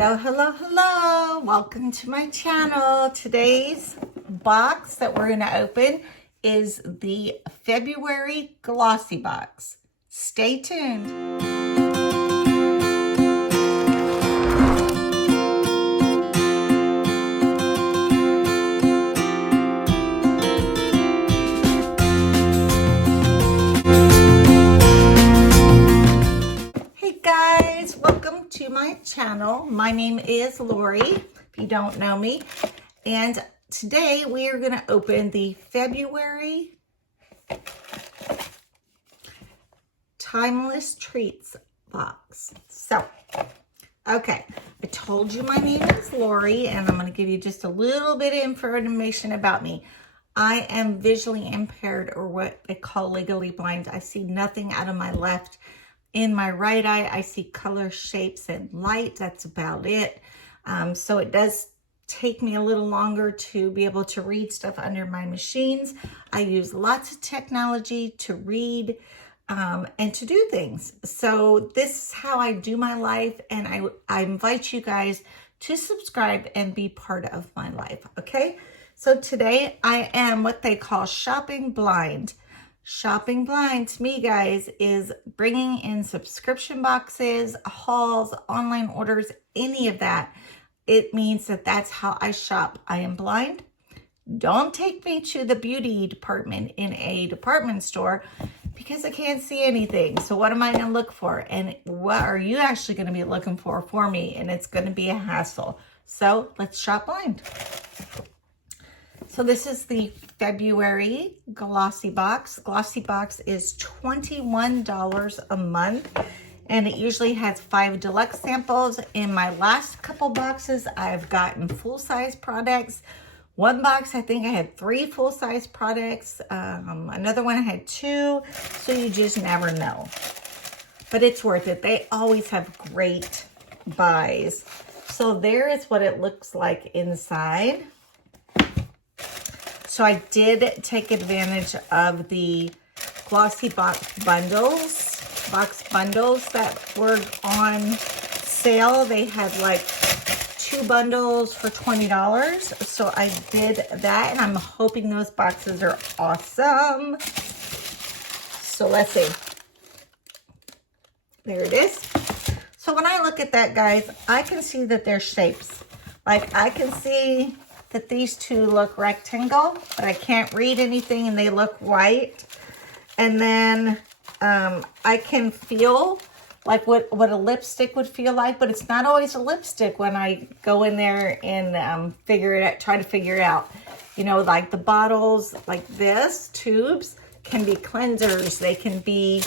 Hello. Welcome to my channel. Today's box that we're going to open is the February Glossybox. Stay tuned. Welcome to my channel. My name is Lori, if you don't know me, and today we are going to open the February Timeless Treats box. So, okay, I told you my name is Lori, and I'm going to give you just a little bit of information about me. I am visually impaired, or what they call legally blind. I see nothing out of my left. In my right eye, I see color, shapes, and light. That's about it. So it does take me a little longer to be able to read stuff under my machines. I use lots of technology to read and to do things. So this is how I do my life, and I invite you guys to subscribe and be part of my life, okay? So today I am what they call shopping blind. Shopping blind to me, guys, is bringing in subscription boxes, hauls, online orders, any of that. It means that that's how I shop. I am blind. Don't take me to the beauty department in a department store because I can't see anything. So what am I going to look for? And what are you actually going to be looking for me? And it's going to be a hassle. So let's shop blind. So this is the February Glossybox. Glossybox is $21 a month, and it usually has 5 deluxe samples. In my last couple boxes, I've gotten full-size products. One box, I think I had 3 full-size products. Another one I had 2, so you just never know. But it's worth it. They always have great buys. So there is what it looks like inside. So I did take advantage of the Glossybox box bundles that were on sale. They had like 2 bundles for $20. So I did that, and I'm hoping those boxes are awesome. So let's see. There it is. So when I look at that, guys, I can see that they're shapes. Like I can see that these 2 look rectangle, but I can't read anything and they look white. And then I can feel like what a lipstick would feel like, but it's not always a lipstick when I go in there and try to figure it out. You know, like the bottles like this, tubes, can be cleansers, they can be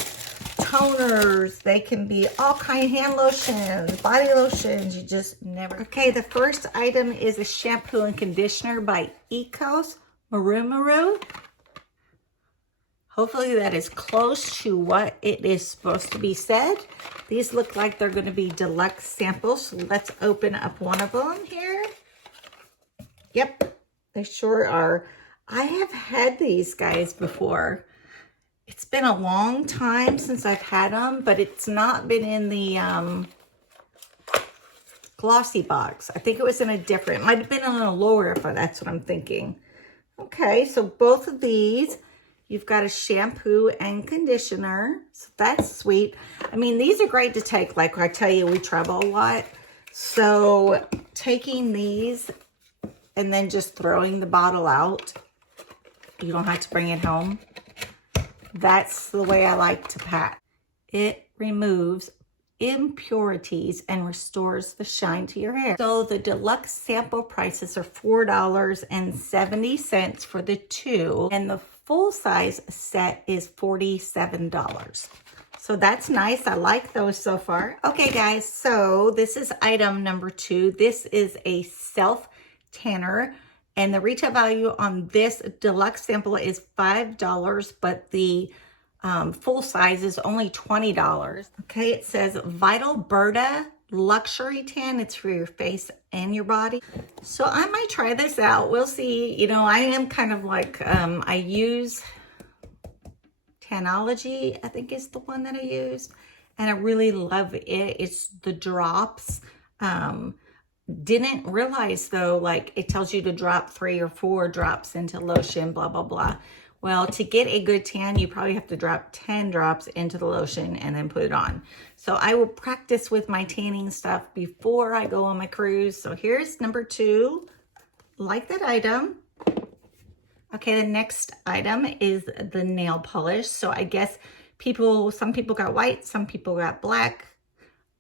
toners, they can be all kind of hand lotions, body lotions, you just never. Okay, the first item is a shampoo and conditioner by Maruma. Hopefully that is close to what it is supposed to be said. These look like they're going to be deluxe samples, so let's open up one of them here. Yep, they sure are. I have had these guys before. It's been a long time since I've had them, but it's not been in the Glossybox. I think it was in a different, it might have been in a lower, if that's what I'm thinking. Okay, so both of these, you've got a shampoo and conditioner. So that's sweet. I mean, these are great to take. Like I tell you, we travel a lot. So taking these and then just throwing the bottle out, you don't have to bring it home. That's the way I like to pack. It removes impurities and restores the shine to your hair. So the deluxe sample prices are $4.70 for the 2, and the full size set is $47. So that's nice. I like those so far. Okay, guys, so this is item number 2. This is a self tanner. And the retail value on this deluxe sample is $5, but the full size is only $20. Okay, it says Vital Berta Luxury Tan. It's for your face and your body. So I might try this out. We'll see. You know, I am kind of like, I use Tanology, I think is the one that I use. And I really love it. It's the drops. Didn't realize though, like it tells you to drop 3 or 4 drops into lotion, blah, blah, blah. Well, to get a good tan, you probably have to drop 10 drops into the lotion and then put it on. So I will practice with my tanning stuff before I go on my cruise. So here's number 2. Like that item. Okay, the next item is the nail polish. So I guess some people got white, some people got black.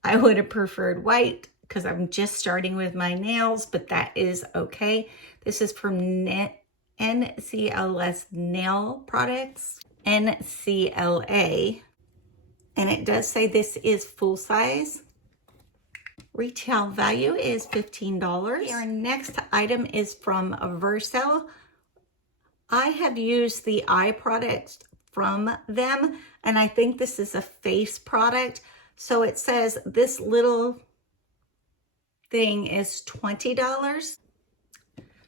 I would have preferred white because I'm just starting with my nails, but that is okay. This is from NCLS Nail Products, NCLA, and it does say this is full size. Retail value is $15. Our next item is from Vercel. I have used the eye product from them, and I think this is a face product. So it says this little thing is $20.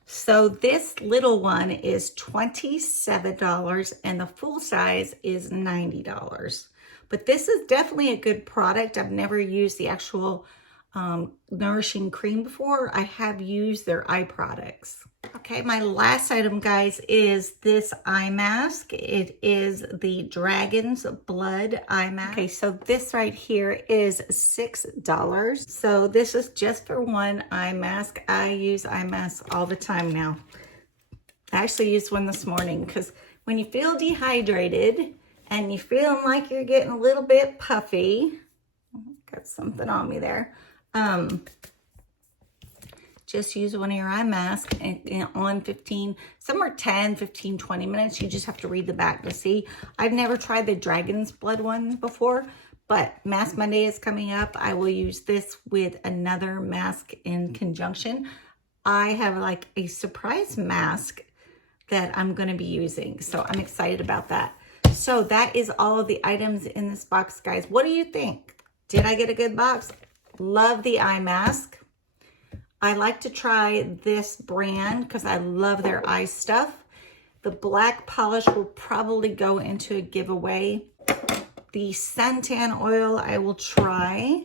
So this little one is $27 and the full size is $90. But this is definitely a good product. I've never used the actual nourishing cream before. I have used their eye products. Okay, my last item, guys, is this eye mask. It is the Dragon's Blood eye mask. Okay, so this right here is $6. So this is just for one eye mask. I use eye masks all the time now. I actually used one this morning because when you feel dehydrated and you feeling like you're getting a little bit puffy, got something on me there. Just use one of your eye masks and on 15, some are 10, 15, 20 minutes. You just have to read the back to see. I've never tried the Dragon's Blood one before, but Mask Monday is coming up. I will use this with another mask in conjunction. I have like a surprise mask that I'm going to be using. So I'm excited about that. So that is all of the items in this box, guys. What do you think? Did I get a good box? Love the eye mask. I like to try this brand because I love their eye stuff. The black polish will probably go into a giveaway. The suntan oil I will try.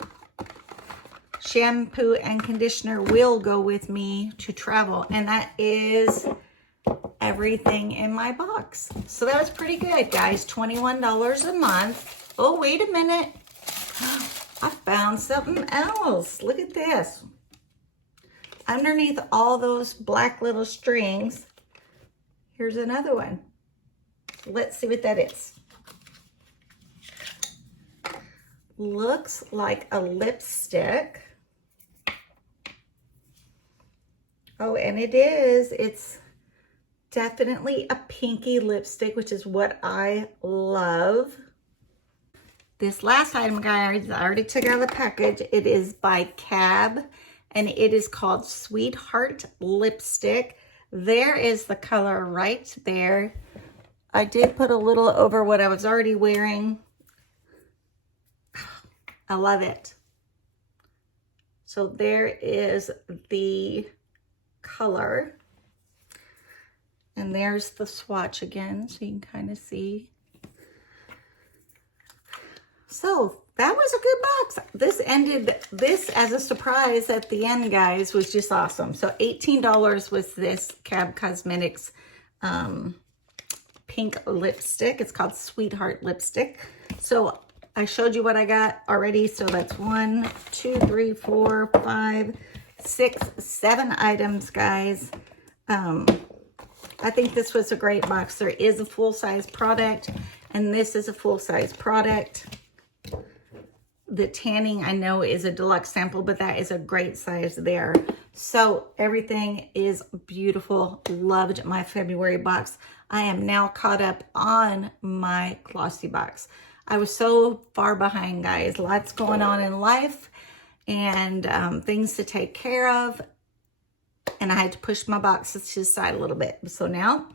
Shampoo and conditioner will go with me to travel. And that is everything in my box. So that was pretty good, guys. $21 a month. Oh, wait a minute. I found something else. Look at this. Underneath all those black little strings, here's another one. Let's see what that is. Looks like a lipstick. Oh, and it is. It's definitely a pinky lipstick, which is what I love. This last item, guys, I already took out of the package. It is by Cab. And it is called Sweetheart Lipstick. There is the color right there. I did put a little over what I was already wearing. I love it. So there is the color. And there's the swatch again, so you can kind of see. So that was a good box. This ended this as a surprise at the end, guys, was just awesome. So $18 was this Cab Cosmetics pink lipstick. It's called Sweetheart Lipstick. So I showed you what I got already. So that's 1, 2, 3, 4, 5, 6, 7 items, guys. I think this was a great box. There is a full-size product, and this is a full-size product. The tanning, I know, is a deluxe sample, but that is a great size there. So everything is beautiful. Loved my February box. I am now caught up on my Glossybox. I was so far behind, guys. Lots going on in life and things to take care of. And I had to push my boxes to the side a little bit. So now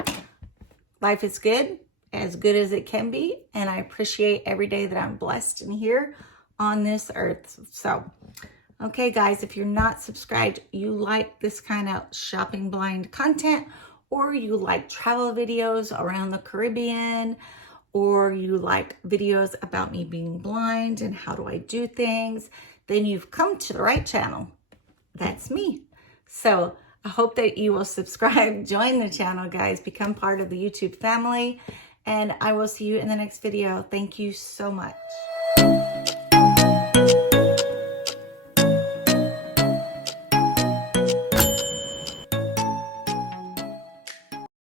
life is good as it can be. And I appreciate every day that I'm blessed and here on this earth. So, okay, guys, if you're not subscribed, you like this kind of shopping blind content, or you like travel videos around the Caribbean, or you like videos about me being blind and how do I do things, then you've come to the right channel. that's me. So I hope that you will subscribe, join the channel, guys, become part of the YouTube family, and I will see you in the next video. Thank you so much.